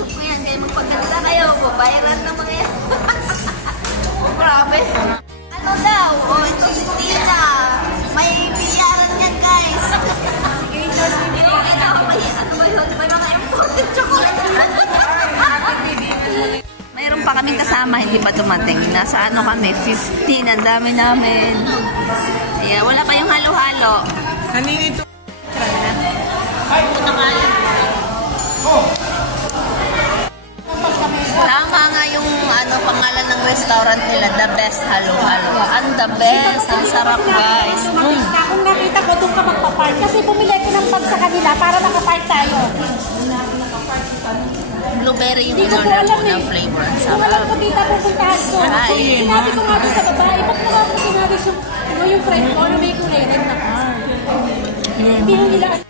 YouTube ko yan. Kaya magpaganda kayo. Babayaran ng mga yan. Grabe. Ano daw? Oh, ito si Tina. May bilyaran yan, guys. Ano ba yun? May mga imported chocolate. Mayroon pa kaming kasama, hindi pa dumating. Nasa ano kami, 15. Ang dami namin. Yeah, wala pa yung halo-halo. Kanina ito. Tama nga yung ano, pangalan ng restaurant nila, The Best Halo-Halo. Ang the best. Ang sarap, guys. Kung nakita ko, doon ka magpapark. Kasi bumili ko ng bag sa kanila para nakapark tayo. Blueberry yung in-order ko ng flavor. Ang Kung alam sarap. ko dito pupuntahan ko. Sinabi ko nga doon sa babae, ba't nakapag sinabi yung friend mo na may kulay red na car? Hindi nila